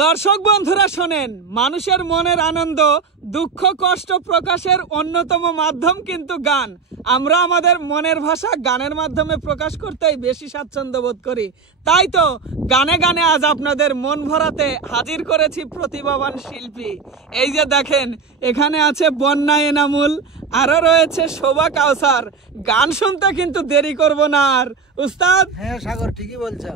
দর্শক বন্ধুরা শোনেন, মানুষের মনের আনন্দ দুঃখ কষ্ট প্রকাশের অন্যতম মাধ্যম কিন্তু গান। আমরা আমাদের মনের ভাষা গানের মাধ্যমে প্রকাশ করতেই বেশি স্বাচ্ছন্দ্য বোধ করি। তাই তো গানে গানে আজ আপনাদের মন ভরাতে হাজির করেছি প্রতিভাবান শিল্পী। এই যে দেখেন, এখানে আছে বন্যা এনামুল, আরো রয়েছে শোভা কাউসার। গান শুনতে কিন্তু দেরি করব না আর। উস্তাদ। হ্যাঁ সাগর, ঠিকই বলছো,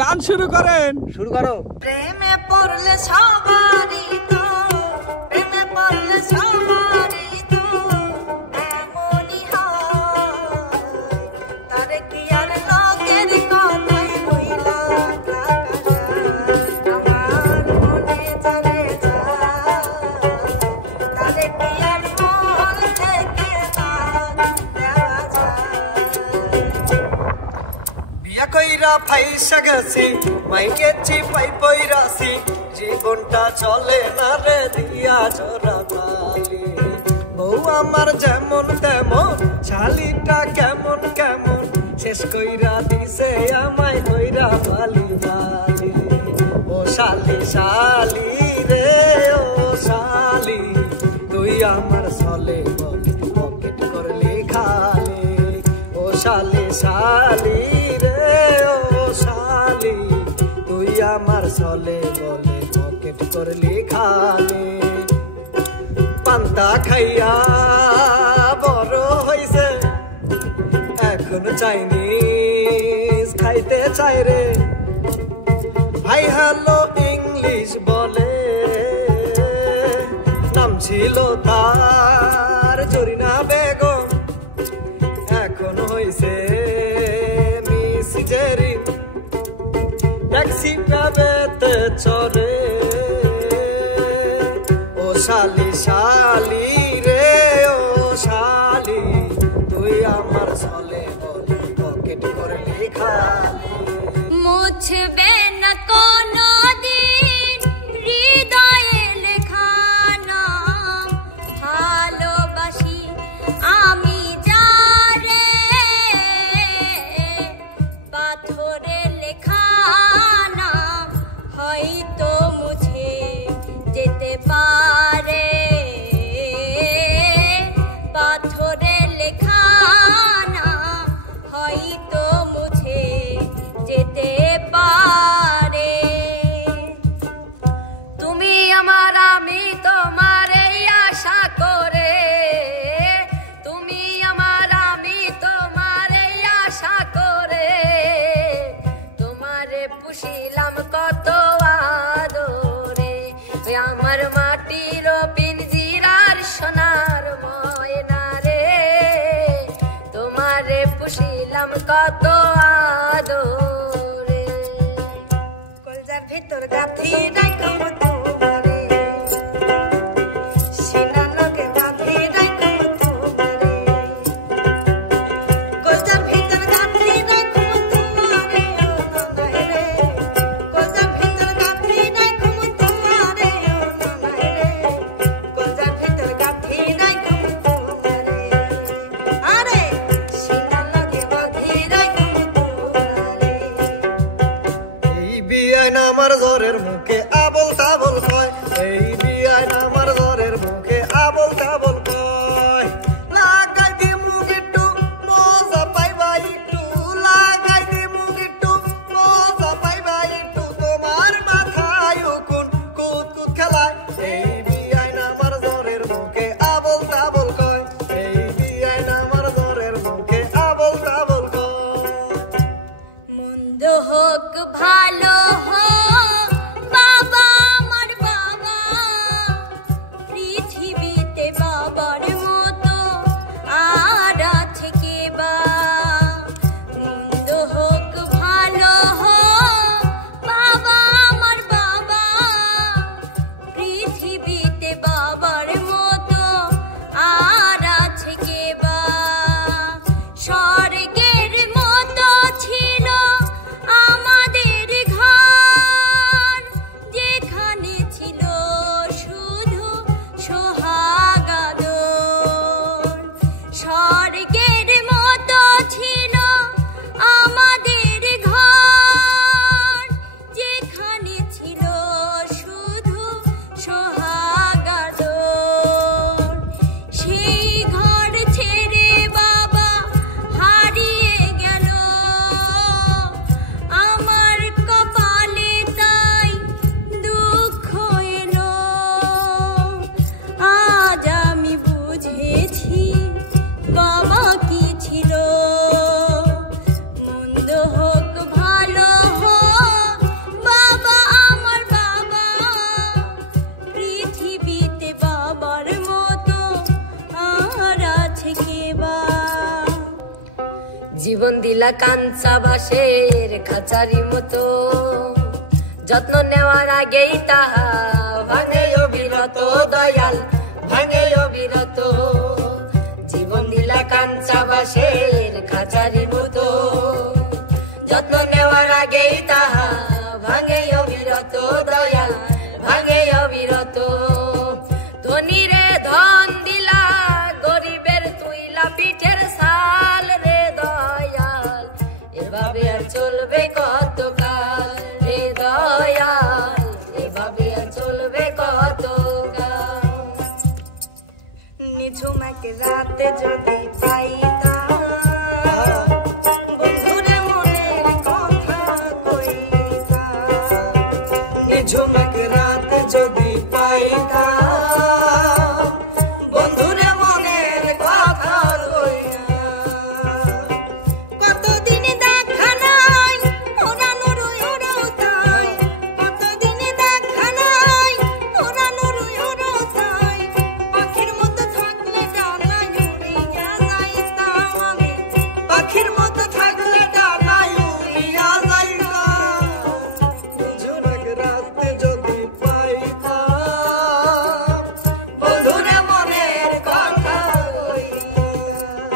গান শুরু করেন। শুরু করো। প্রেমে পড়লে সবারই তো, প্রেমে পড়লে সবারই তো এমনই হয়। তারে কি আর লোকের কথাই বইলা আমার মনে চলে যায়। তারে কি আর মন থেকে দেওয়া যায়। বিয়া কইরা ফাইসা গেছি, মাইকেছি পাই পইরাছি, জীবনটা চলে না রে দিয়া জোড়া তালি। বউ আমার যেমন তেমন, শালিটা কেমন কেমন, শেষ কইরা দিছে আমায় কইরা বালি বালি। ও শালি শালি রে ও শালি, তুই আমার চলে বলে পকেট করলি খালি। ও শালি শালি রে ও শালি, তুই আমার চলে বলে পকেট করলি খালি। পান্তা খাইয়া বড় হইছে, এখন চাইনিজ খাইতে চাই রে। ভাই হ্যালো ইংলিশ বলে, নাম ছিল তার জরিনা বেগম, এখন হইছে মিস জেরিন। ট্যাক্সি প্রাইভেটে চড়ে, ও শালি শালি রে ও শালি, তুই আমার চলে বলে পকেট করলি খালি। মুছবে না কোনো দিন হৃদয়ে লেখা নাম, ভালোবাসি আমি যারে, পাথরে লেখা নাম হয়তো মুছে যেতে পারে। পাথরে লেখা নাম হয়তো মুছে যেতে পারে। তুমি আমার আমি তোমার এই আশা করে, তুমি আমার আমি তোমার এই আশা করে, তোমারে পুষিলাম কত আদরে। ওই আমার মাটির পিঞ্জিরার সোনার ময়না রে, তোমারে পুষিলাম কত আদরে। কলজার ভিতর গাথি রাখো তোমারে, সিনার লগে গাথি রাখো তোমারে। কলজার ভিতর গাথি রাখো তোমারে ও ননাই রে, কলজার ভিতর গাথি রাখো তোমারে ও ননাই রে, কলজার ভিতর গাথি রাখো তোমারে। আরে সিনার লগে বাঁধি রাখো তোমারে। এই বিয়ান আমার জ্বরের মুখে আবল তাবল কয়, এই বিয়ান আমার জ্বরের মুখে আবল তাবল কয়। লাগাই দি মুখ একটু মজা পাইবা একটু, লাগাই দি মুখ একটু মজা পাইবা একটু, তোমার মাথায় উকুন কুত কুত খেলায়। এই বিয়ান আমার জ্বরের মুখে আবল তাবল কয়, এই বিয়ান আমার জ্বরের মুখে আবল তাবল কয়। মন্দ হোক ভালো হোক বাবা জীবন দিলা কাঞ্চা বাঁশের খাঁচারি মতো, যত্ন নেওয়ার আগেই তাহা ভাঙে অবিরত, দয়াল ভাঙে অবিরত। জীবন দিলা কাঞ্চা বাঁশের খাঁচারি মতো, যত্ন নেওয়ার আগেই তাহা ভাঙে অবিরত, দয়াল ভাঙে অবিরত। ধনীরে ধন দিলা, গরিবের তুইলা পিঠের ছাল রে দয়াল, এভাবে আর চলবে কতকাল রে দয়াল, এভাবে আর চলবে কতকাল। নিঝুম এক রাতে যদি পাইতাম বন্ধুরে মনের কথা কইতাম, নিঝুম এক রাত যদি পাইতাম বন্ধুরে মনের কথা কইতাম। কতদিন দেখা নাই ওরানোর ওরতাই, কতদিন দেখা নাই ওরানোর ওরতাই, পাখির মতো থাকলে ডানায় উড়িয়া যাইতাম আমি, পাখির মতো থাকলে ডানায় উড়িয়া যাইতাম। নিঝুম এক রাতে যদি পাইতাম বন্ধুরে মনের কথা কইতাম,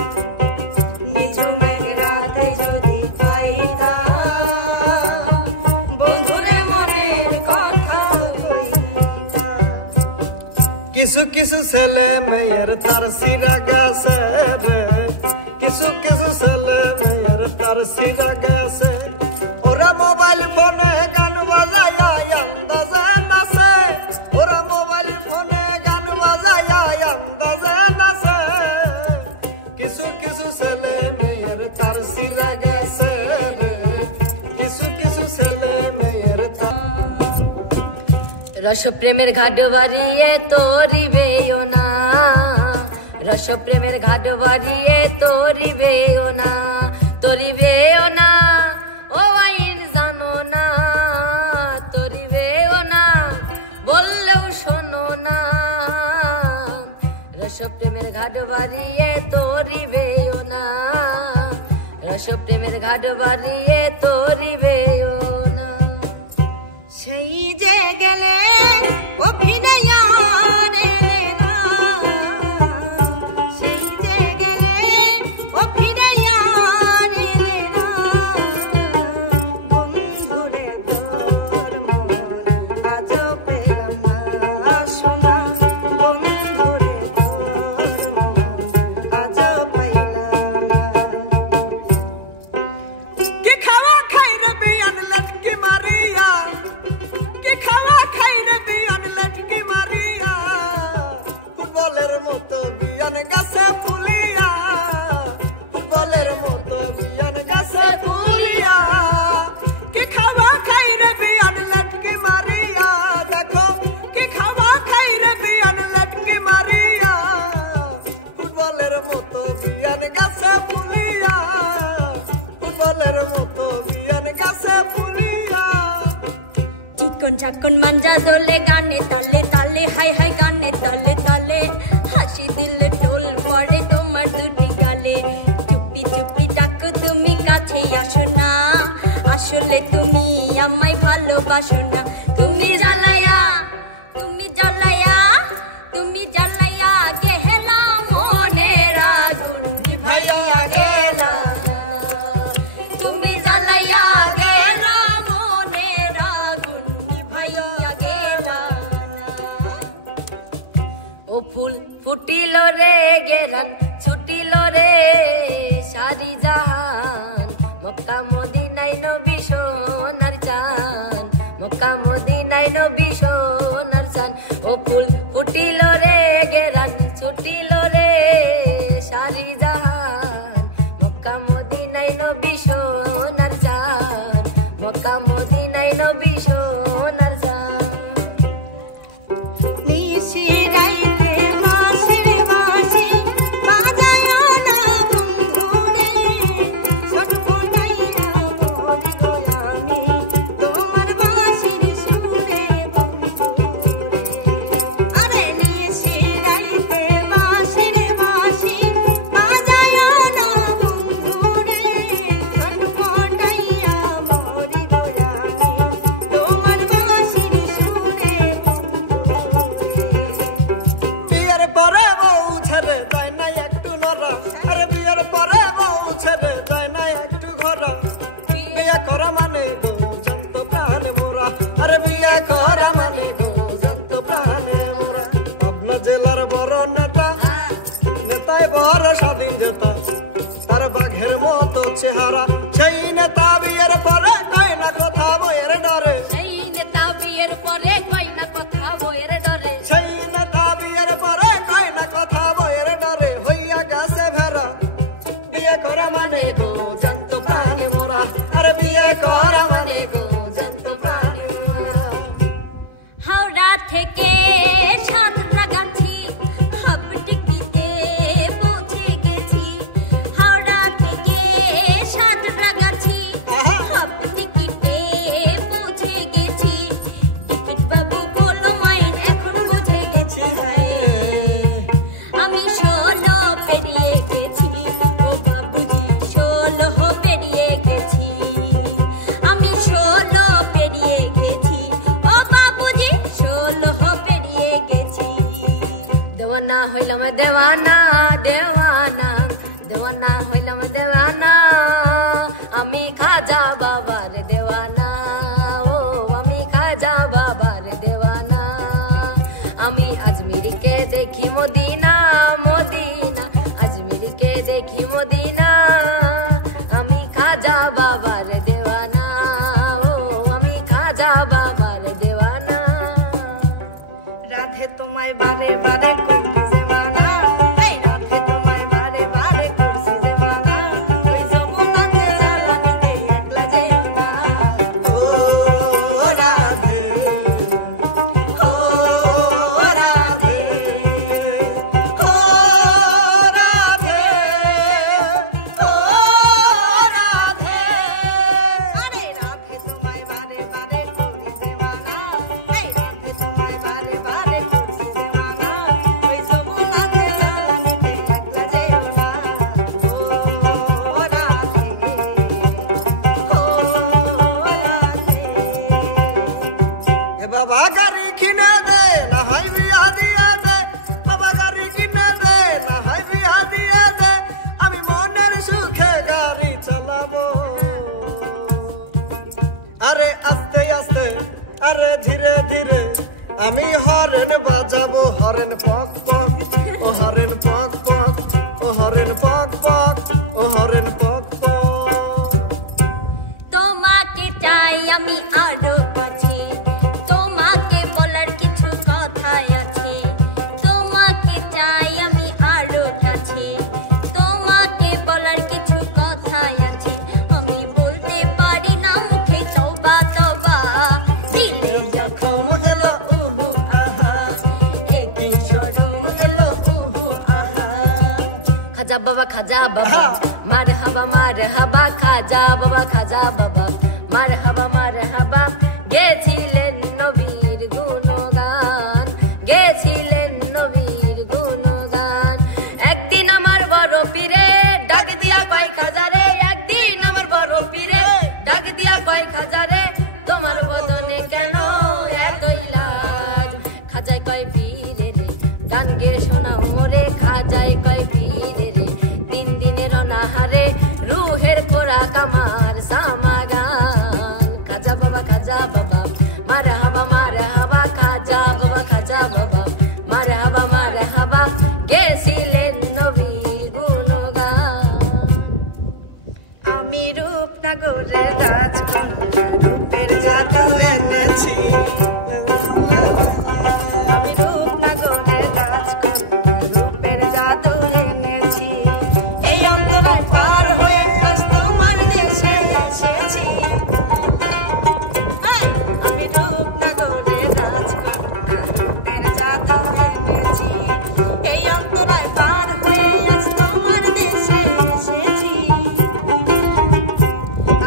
নিঝুম এক রাতে যদি পাইতাম বন্ধুরে মনের কথা কইতাম। কিছু কিছু ছেলে মেয়ের তার সিরা গেছে রে, কিছু কিছু ছেলে মেয়ের তার সিরা গেছে, ওরা মোবাইল ফোনে গান বাজায় আন্দাজে নাচে, ওরা মোবাইল ফোনে গান বাজায় আন্দাজে নাচে। কিছু কিছু ছেলে মেয়ের তার সিরা গেছে রে, কিছু কিছু ছেলে মেয়ের তার। রস প্রেমের ঘাট বাড়িয়ে তোরিবেও না, রস প্রেমের ঘাট বাড়িয়ে তোরিবেও না, তোরিবেও না ও আইন জানো না, তোরিবেও না বললেও শোনো না। রস প্রেমের ঘাট বাড়িয়ে তোরিবেও না, রস প্রেমের ঘাট বাড়িয়ে তোরিবেও না। সেই যে গেলে অভিনয় রে না, সেই যে গেলে অভিনয় রে না, বন্ধুরে তোর মন আজ পেলাম না সোনা, বন্ধুরে তোর মন আজ পাইলাম না। কি খাওয়া খাই রে বিয়ান লটকি মারিয়া, কি খাওয়া খাই রে বিয়ান লটকি মারিয়া, ফুটবলের মতো বিয়ান গাছে ফুলিয়া, ফুটবলের মতো বিয়ান গাছে ফুলিয়া। কি খাওয়া খাই রে বিয়ান লটকি মারিয়া, দেখো কি খাওয়া খাই রে বিয়ান লটকি মারিয়া, ফুটবলের মতো বিয়ান গাছে ফুলিয়া, ফুটবলের মতো বিয়ান গাছে ফুলিয়া। চিকন চাকন মাঞ্জা দোলে গানে তালে তালে, হাই হাই গানে তালে তালে, হাসি দিলে টোল পড়ে তোমার দুটি গালে। চুপি চুপি ডাকো তুমি কাছে আসো না, আসলে তুমি আমায় ভালোবাসো না। তুমি জ্বালায়া, তুমি জ্বালায়া, তুমি জ্বালায়া গেলা মনের আগুন নিভাইয়া গেলা, তুমি জ্বালায়া গেলা মনের আগুন নিভাইয়া গেলা। ও ফুল ফুটিল রে গেরান ছুটিল রে সারি জাহান, মক্কা মদিনায় নবী সোনার চান, মক্কা মদিনায় নবী সোনার চান। ও ফুল ফুটিল রে গেরান ছুটিল রে সারি জাহান, মক্কা মদিনায় নবী সোনার চান, মক্কা মদিনায় নবী সোনার চান। নিশিরাইতে বাঁশির বাঁশি বাজায় না বন্ধুরে, ছটফটাইয়া মরিব আমি তোমার বাঁশির সুরে বন্ধুরে। বিয়ের পরে কই না কথা বইয়ের ডরে সেই নেতা বিয়ের পরে কয় না কথা বইয়ের ডরে হইয়া গেছে ভেড়া বিয়ে করা মানে গো জ্যান্ত প্রাণী মোরা আরে বিয়ে করা মানে গো জ্যান্ত প্রাণী মোরা হাওড়া থেকে সাঁতরাগাছি হাবটিকিতে পৌঁছে গেছি হাওড়া থেকে সাঁতরাগাছি হাবটিকিতে পৌঁছে গেছি টিকিট বাবু বলল মাইন এখন বুঝে গেছি আমি 16 পেরিয়ে গেছি ও বাবুজি 16 পেরিয়ে গেছি আমি 16 পেরিয়ে গেছি ও বাবুজি 16 পেরিয়ে গেছি দেওয়ানা হইলাম দেওয়ানা দেওয়ানা দেওয়ানা হইলাম দেওয়ানা আমি খাজা বাবার দেওয়ানা ও আমি খাজা বাবার দেওয়ানা আমি আজমিরকে দেখি মদিনা মদিনা আজমিরকে দেখি মদিনা আমি খাজা বাবার দেওয়ানা ও আমি খাজা বাবার দেওয়ানা রাধে তোমায় বারে বারে করছি যে মানা এই রাধে তোমায় বারে বারে করছি যে মানা ওই যমুনাতে জ্বালানিতে একলা যেও না ও রাধে ও রাধে ও রাধে ও রাধে আরে রাধে তোমায় বারে বারে করি যে মানা এই রাধে তোমায় বারে বারে করছি যে মানা ওই যমুনাতে জ্বালানিতে একলা যেও না ও রাধে ও রাধে এ বাবা গাড়ি কিনে দে না হয় বিয়া দিয়ে দে বাবা গাড়ি কিনে দে না হয় বিয়া দিয়ে দে আমি মনের সুখে গাড়ি চালাবো আরে আস্তে আস্তে আরে ধীরে ধীরে আমি হরেন বাজাবো হরেন পক পক ও হরেন পক পক ও হরেন পক পক ও হরেন পক পক তোমাকে চাই আমি আরো কাছে তোমাকে বলার কিছু কথা আছে তোমাকে চাই আমি আরো কাছে তোমাকে বলার কিছু কথা আছে আমি বলতে পারি না মুখে তওবা তওবা দিলে যখন এলো উহু আহা একদিন শরম এলো উহু আহা খাজা বাবা মারহাবা খাজা বাবা মারহাবা গেছিলেন নবীর গুণগান গেছিলেন নবীর গুণগান একদিন আমার বড় পীরে ডাক দিয়া কয় খাজারে একদিন আমার বড় পীরে ডাক দিয়া কয় খাজারে তোমার বদনে কেন এতই লাজ খাজায় কয় পীরে রে গান গে শোনাও মোরে খাজায় কয় পীরে রে দিন দিনের অনাহারে রুহের খোরাক আমার সামাগান খাজা বাবা মারহাবা খাজা বাবা মারহাবা গেছিলেন নবীর গুণগান আমি রূপনগরের রাজকন্যা রূপের জাদু এনেছি আমি রূপনগরের রাজকন্যা রূপের জাদু এনেছি এই অন্তরায় পার হয়ে আজ তোমার দেশে এসেছি আমি রূপনগরের রাজকন্যা রূপের জাদু এনেছি এই অন্তরায় পার হয়ে আজ তোমার দেশে এসেছি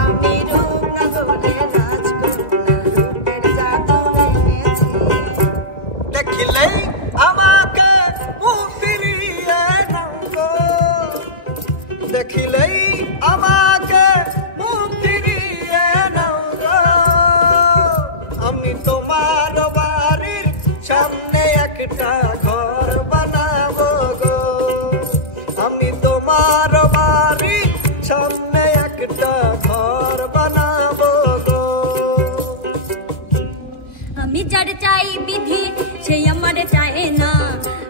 আমি রূপনগরের রাজকন্যা রূপের জাদু এনেছি দেখিলেই আমাকে মুখ ফিরিয়ে নাও গো দেখিলেই আমাকে মুখ ফিরিয়ে নাও গো আমি তোমার বাড়ির সামনে একটা ঘর বানাবো গো আমি তোমার বাড়ির সামনে একটা ঘর বানাবো গো আমি যার চাই বিধি সেই আমার চায় না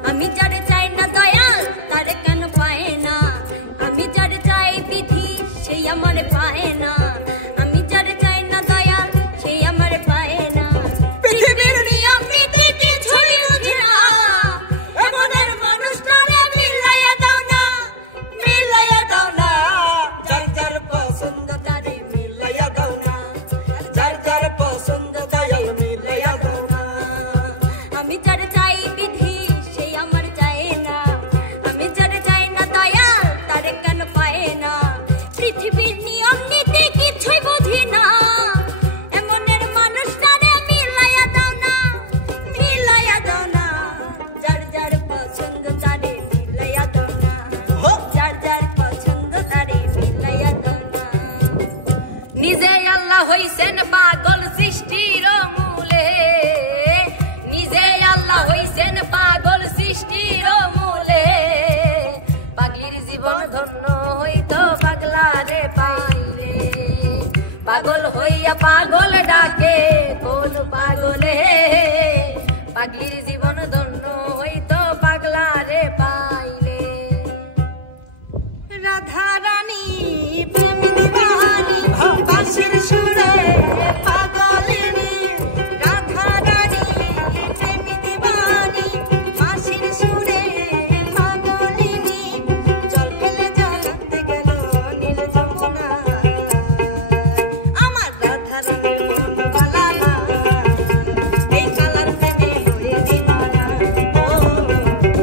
আমি যার চাই না দয়াল তার কেন পায় না আমি যার চাই বিধি সেই আমার পায় না আমি যার চাই না দয়াল সেই আমার পায় না পাগল ডাকে কোন পাগলে পাগলির জীবন ধন্য হইতো পাগলা রে পাইলে রাধা রানী প্রেম দিবানি বাঁশির সুরে পাগলিনী রাধা রানী প্রেম দিবানি বাঁশির সুরে পাগলিনী জল ফেলে জ্বালাতে গেল নীল যমুনা আমার রাধা রানীর মন বালা না এই কালার প্রেমে হয়ে দিবানা ও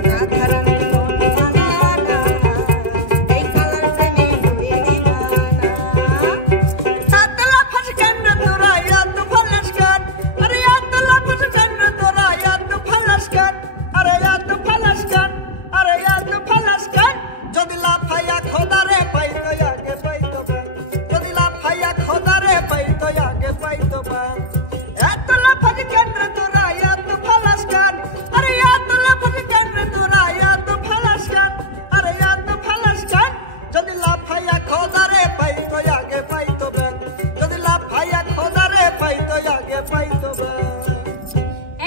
রাধা রানীর মন বালা না এই কালার প্রেমে হয়ে দিবানা তাতলা ফসকান তোরা ইয়াদ ফলসকান আরে ইয়াদলা ফসকান তোরা ইয়াদ ফলসকান আরে ইয়াদ ফলসকান আরে ইয়াদ ফলসকান যদি লাফায়া খোদারে পাইতো আগে পাইতো বা যদি লাফায়া খোদারে পাইতো আগে পাইতো বা এতলা ফসকান তোরা ইয়াদ ফলসকান আরে ইয়াদলা ফসকান তোরা ইয়াদ ফলসকান আরে ইয়াদ ফলসকান যদি লাফায়া খোদারে পাইতো আগে পাইতো বা যদি লাফায়া খোদারে পাইতো আগে পাইতো বা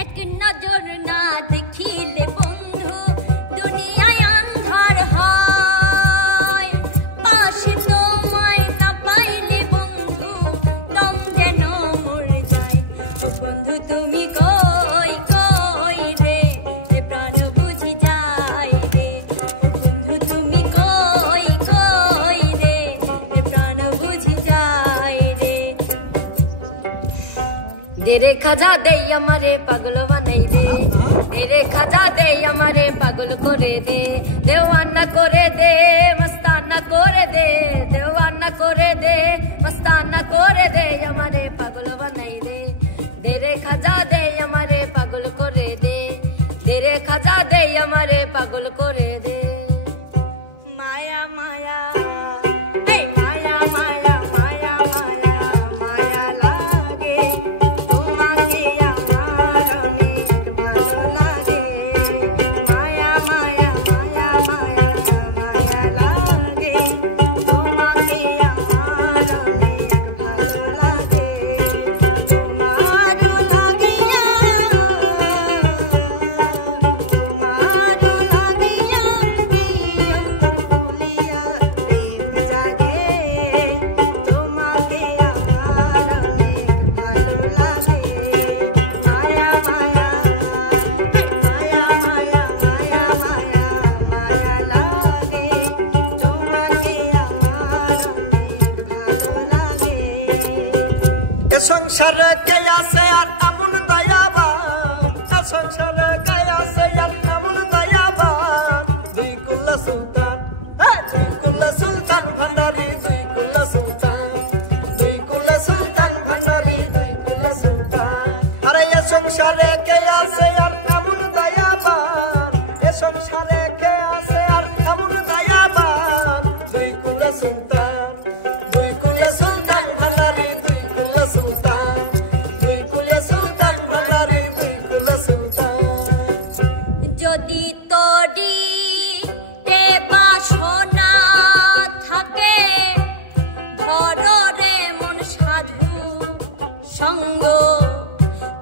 এক নজর না দেখিলে বন্ধু দুনিয়ায় আন্ধার হয় পাশে তোমায় না পাইলে বন্ধু দম যেন মরে যায় ও বন্ধু তুমি কই কই রে এ প্রাণ বুঝি যায় রে ও বন্ধু তুমি কই কই রে এ প্রাণ বুঝি যায় রে तेरे खजा दे हमारे पागल बनाई दे तेरे खजा दे हमारे पागल करे दे देवाना करे दे मस्ताना करे दे देवाना करे दे मस्ताना करे दे हमारे पागल बनाई दे तेरे खजा दे हमारे पागल करे दे तेरे खजा दे हमारे पागल करे दे মায়া মায়া এই মায়া মায়া মায়া মায়া মায়া লাগে তোমাকে আমার অনেক ভালো লাগে মায়া মায়া মায়া মায়া মায়া লাগে তোমাকে আমার অনেক ভালো লাগে তোমারও লাগিয়া তোমারও লাগিয়া ফুলিয়া প্রেম জাগে তোমাকে আমার অনেক ভালো লাগে মায়া মায়া মায়া মায়া মায়া মায়া মায়া লাগে তোমাকে আমার অনেক ভালো লাগে এ সংসারে কে আছে আর এমন দয়াবান এ সংসারে কে আছে আর এমন দয়াবান দুই কুল্লা সুলতান দুই কুল্লা সুলতান ভান্ডারি দুই কুল্লা সুলতান দুই কুল্লা সুলতান ভান্ডারি দুই কুল্লা সুলতান আরে এ সংসারে কে আছে আর এমন দয়াবান এ সংসারে কে আছে আর এমন দয়াবান দুই কুল্লা সুলতান দুই কুল্লা সুলতান ভান্ডারি দুই কুল্লা সুলতান দুই কুল্লা সুলতান ভান্ডারি দুই কুল্লা সুলতান যদি তরি তে বাসনা থাকে ধর রে মন সাধু সঙ্গ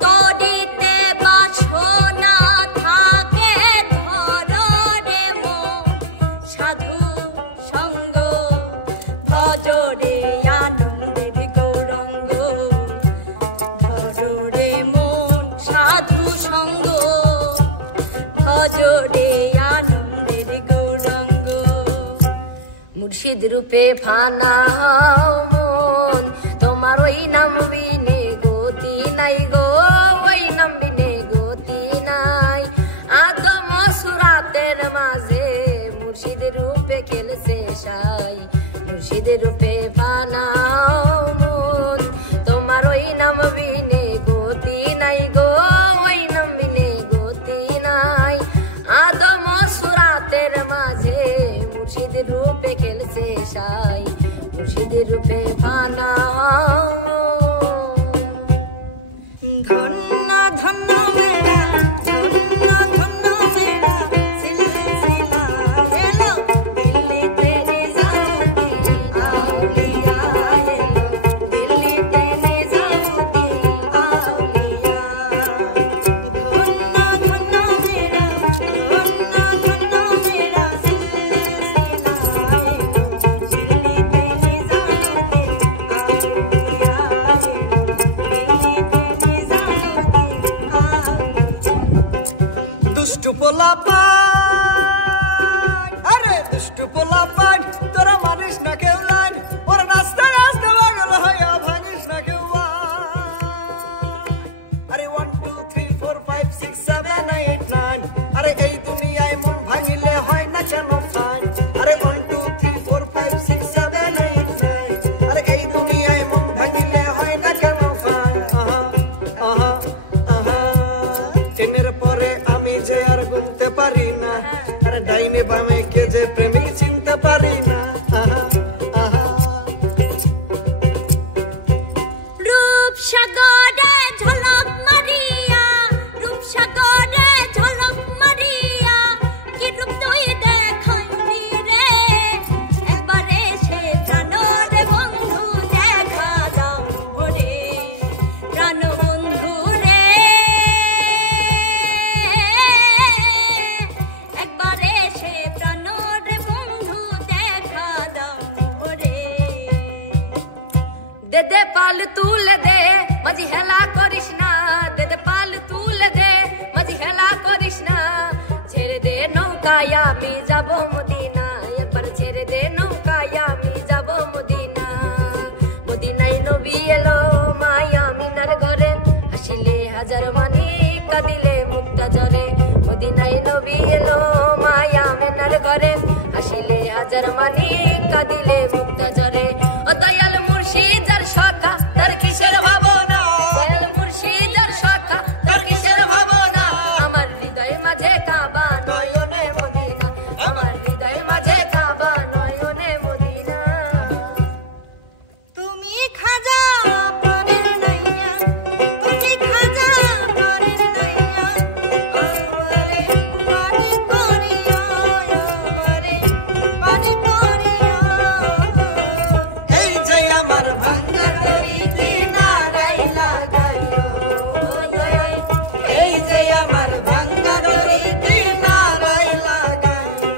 তরিতে বাসনা থাকে ধর রে মন সাধু সঙ্গ ভজরে আনন্দের গৌরঙ্গ ধর রে মন সাধু সঙ্গ ভজরে আনন্দের গৌরঙ্গ মুর্শিদ রূপে ফানা হও মন তোমার ওই নাম বিনে গতি নাই গো ওই নাম বিনে গতি নাই আদম সুরাতের মাঝে মুর্শিদ রূপে খেলছে সাই মুর্শিদ রূপে ফানা হও মন তোমার ওই নাম বিনে গতি নাই গো ওই নাম বিনে গতি নাই আদম সুরাতের মাঝে মুর্শিদ রূপে খেলছে সাই মুর্শিদ রূপে ফানা ধন্য ধন্য মেরা ধন্য ধন্য মেরা সিলসিলা এলো দিল্লি তেরে জাতি আউলিয়া এলো দিল্লি তেরে জাতি দুষ্টু পোলা পান, আরে দুষ্টু পোলা পান, তোরা মানিস না কেউ লাইন, ওর নাচতে নাচতে পাগল হইয়া ভাঙিস না কেউ আইন। আরে 1 2 3 4 5 6 7 8 9, আরে এই দুনিয়ায় মন ভাঙিলে হয় না কেন ফাইন। আরে 1 2 3 4 5 6 7 8 9, আরে এই দুনিয়ায় মন ভাঙিলে হয় না কেন ফাইন। আহা আহা টেনের পরে আমি যে আর গুনতে পারি না, আরে ডাইনে বামে কে যে প্রেমিক চিনতে পারি না। রূপসাগরে ঝলক মারিয়া, রূপসাগরে ঝলক মারিয়া, কি রূপ তুই দেখাইলি রে, একবারে সে প্রাণরে বন্ধু দেখা দাও রে, প্রাণ বন্ধু রে, একবারে সে প্রাণরে বন্ধু দেখা দাও রে। দে দে পাল তুলে দে মাঝি হেলা করিস না, দে দে পাল তুলে দে মাঝি হেলা করিস না, ছেড়ে দে নৌকায় আমি যাব মদিনা, একবার ছেড়ে দে নৌকায় আমি যাব মদিনা। মদিনায় নবী এলো মায়া মিনার ঘরে, হাসিলে হাজার মানি কাঁদিলে মুক্তা ঝরে। মদিনায় নবী এলো মায়া মিনার ঘরে, হাসিলে হাজার মানি কাঁদিলে মুক্তা ঝরে। ও দয়াল মুর্শিদার শাখা তার কিসের ভাবনা, দয়াল মুর্শিদার শাখা তার কিসের ভাবনা, আমার হৃদয় মাঝে কাবা নয়নে মদিনা, আমার হৃদয় মাঝে কাবা নয়নে মদিনা। তুমি খাজা পরের নাইয়া, তুমি খাজা পরের নাইয়া, আমারে পানি করিয়া, আমারে পানি করিয়া। এই যে আমার ভাঙা তরি কিনারায় লাগাইও, এই যে আমার ভাঙা তরি কিনারায় লাগাইও।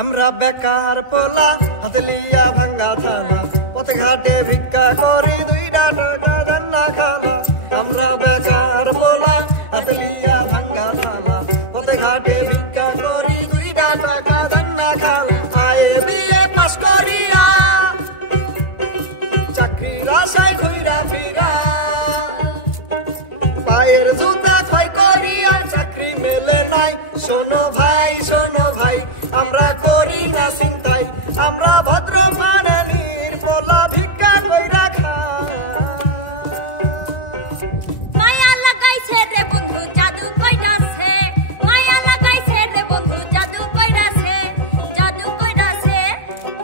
আমরা বেকার পোলা হাতে লিয়া ভাঙ্গা থালা, পথে ঘাটে ভিক্ষা করি 2টা টাকা দেন না খালা। আমরা বেকার পোলা হাতে লিয়া ভাঙ্গা থালা, পথে ঘাটে ভিক্ষা করি 2টা টাকা দেন না খালা। আয়ে বিয়ে পাস করিয়া চাকরির আশায় ঘুরা ফিরা, পায়ের জুতা ক্ষয় করিয়া চাকরি মেলে নাই। শোনো ভাই শোনো ভাই, আমরা করি না চিন্তাই, আমরা ভদ্র মানের পোলা ভিক্ষা কইরা খাই। মায়া লাগাইছে রে বন্ধু জাদু কইরাছে, মায়া লাগাইছে রে বন্ধু জাদু কইরাছে, জাদু কইরাছে।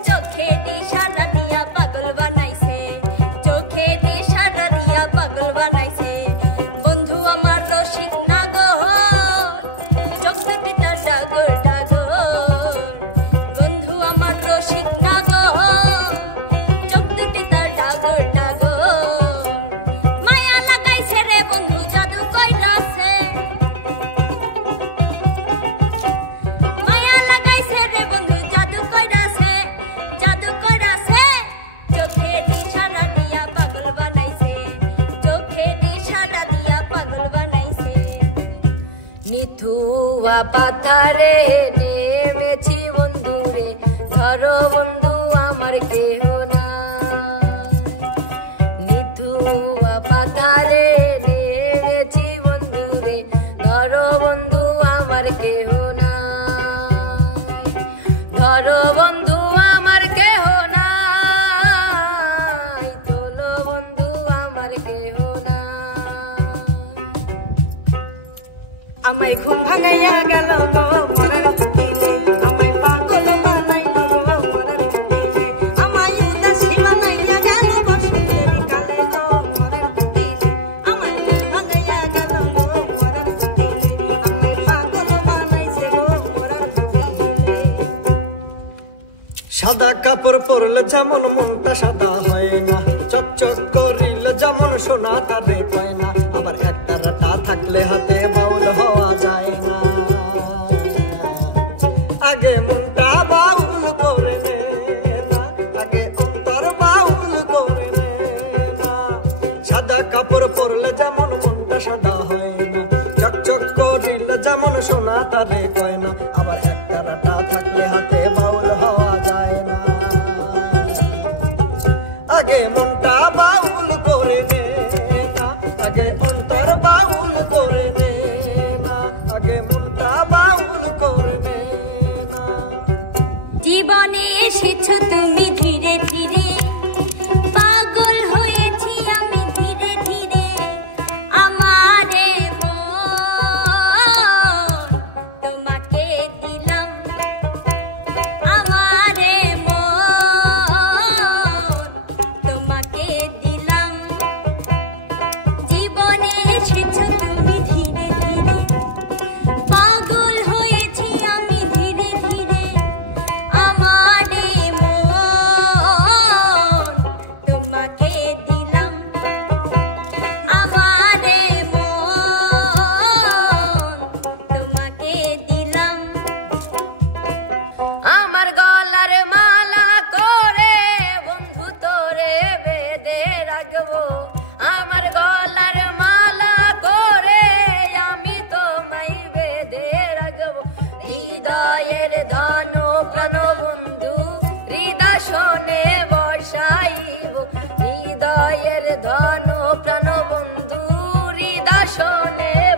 চোখে নিশানা দিয়া পাগল বানাইছে, চোখে নিশানা দিয়া পাগল বানাইছে। বন্ধু আমার রসিক নাগর, চোখ দুটি তার ডাগর ডাগর। বন্ধু আমার রসিক নাগর, চোখ দুটি তার ডাগর ডাগর। মায়া লাগাইছে রে বন্ধু জাদু কইরাছে, মায়া লাগাইছে রে বন্ধু জাদু কইরাছে, জাদু কইরাছে। চোখে নিশানা দিয়া পাগল বানাইছে, চোখে নিশানা দিয়া পাগল বানাইছে। নিথুয়া পাথারে নেমেছি বন্ধু রে, ধরো বন্ধু আমার কেহ না। নিথুয়া পাথারে নেমেছি বন্ধু রে, ধরো বন্ধু আমার কেহ না, ধরো বন্ধু আমার কেহ নাই, তোলো বন্ধু আমার কেহ না। আমায় ঘুম ভাঙাইয়া গেল গো মরার দিনে, আমায় পাগল বানাইল গো মরার দিনে, আমায় উদাসী বানাইয়া গেল বসন্তের কালে গো মরার দিনে, আমায় ঘুম ভাঙাইয়া গেল গো মরার দিনে, আমায় পাগল বানাইছে গো মরার দিনে। সাদা কাপড় পরলে যেমন মনটা সাদা হয় না, চকচক করিলে যেমন সোনা তারে পায় না, আবার একটা রাটা থাকলে হাতে বাউল হওয়া যায় না। আগে মনটা বাউল করে নে না, আগে অন্তর বাউল করে নে না। সাদা কাপড় পরলে যেমন মনটা সাদা হয় না, সোনা তারে কয় না, আবার একটা রাটা থাকলে হাতে বাউল হওয়া যায় না। আগে মনটা বাউল করে নে না, আগে অন্তর বাউল করে নে না, আগে মনটা বাউল করে নে না। জীবনে এসেছো তুমি ধীরে ধীরে, পাগল হয়েছি আমি ধীরে ধীরে। আমারে মন তোমাকে দিলাম, আমারে মন তোমাকে দিলাম। জীবনে এসেছো তুমি ধীরে ধীরে, পাগল হয়েছি আমি ধীরে ধীরে। আমারে মন তোমাকে দিলাম, আমারে মন তোমাকে দিলাম। আমার গলার মালা করে বন্ধু তোরে বেঁধে রাখবো, আমার গলার মালা করে আমি তোমায় বেঁধে রাখবো। হৃদয়ের ধন প্রাণ বন্ধু হৃদয় বসাইব, হৃদয়ের ধন প্রাণ বন্ধু হৃদয়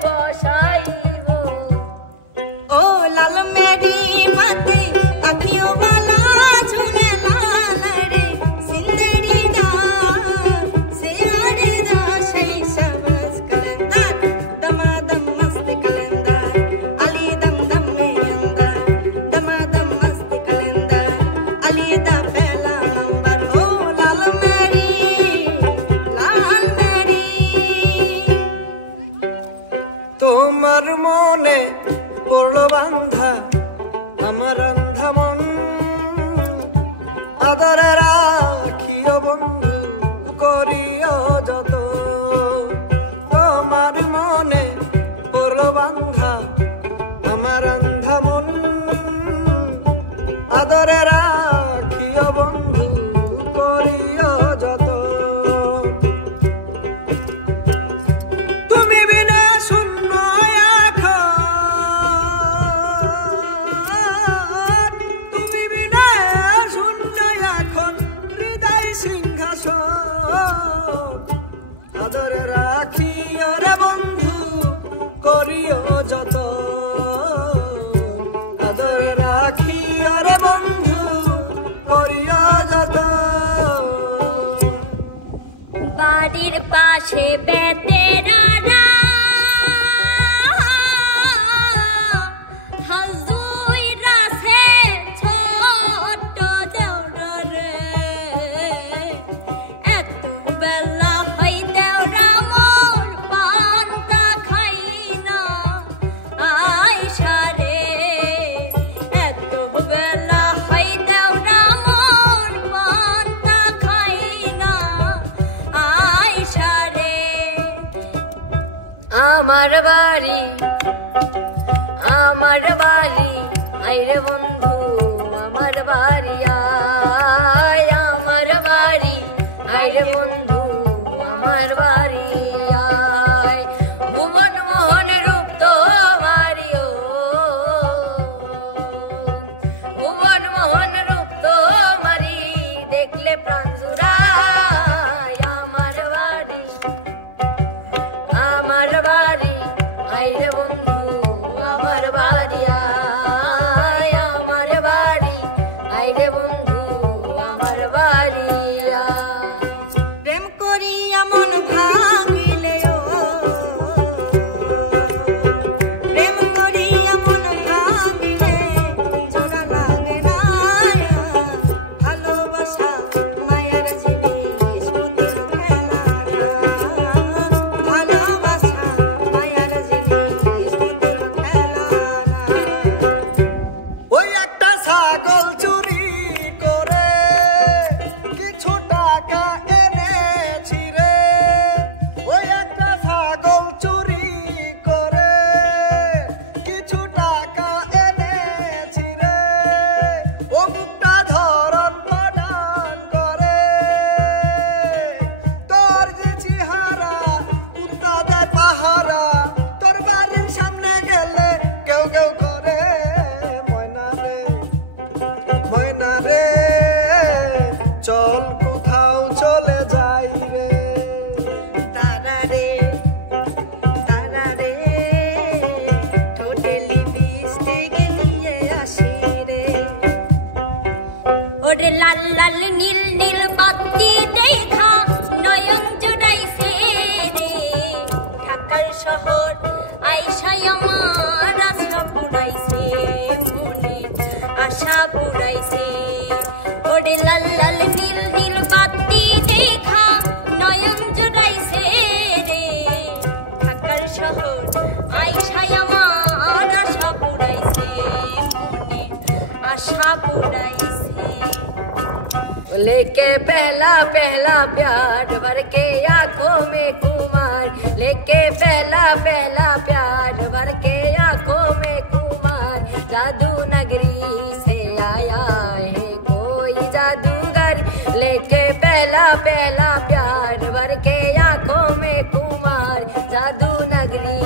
বসাইব। ओ लाल मेरी माते अखियों वाला झूले लाल रे, सिंदरी दा सियारे दा शही शबज कलंदर, दमादम मस्त कलंदर, अली दम दम ने अंदर, दमादम मस्त कलंदर, अली दा पहला नंबर। ओ लाल मेरी তোমার মনে পড়লো বান্ধা আমার আন্ধা মন, আদরে রাখিও বন্ধু করিও যত। তোমার মনে পড়লো বান্ধা আমার আন্ধা মন, আদরে রাখিও বন্ধু করিও যত। তুমি বিনা শূন্য এখন, তুমি বিনা শূন্য এখন হৃদয় সিংহাসন। আদরে রাখিও রে বন্ধু করিও যত, আদরে রাখিও রে বন্ধু করিও যত। বাড়ির পাশে বেতেরারা হাজুই রাসে ছোট দেওরা রে, এত বেলা হই দেওরা মোর পান্তা খাই না আয়সা রে। এত বেলা হই দেওরা মোর পান্তা খাই না আয়সা রে। আমার বাড়ি আইরে বন্ধু আমার বাড়ি আয়, আমার বাড়ি আইরে বন্ধু আমার বাড়ি আয়। ভুবন মোহন রূপ তোমারিও, ভুবন মোহন রূপ তোমারি দেখলে প্রাণ জুড়ায়। আমার বাড়ি আইরে বন্ধু আমার বাড়ি আয়, আমার বাড়ি আইরে বন্ধু ঢাকার শহর আইসাই আমার আশা পুরাইছে মনে আশা পুরাইছে ওরে লাল লাল নীল নীল বাতি দেখা নয়ন জুড়াইছে রে ঢাকার শহর আইসাই আমার আশা পুরাইছে মনে आशा पुराई से लेके पहला पहला प्यार भर के आंखों में कुमार लेके पहला पहला प्यार भर के आंखों में कुमार जादू नगरी से आया है कोई जादूगर लेके पहला पहला प्यार भर के आंखों में कुमार जादू नगरी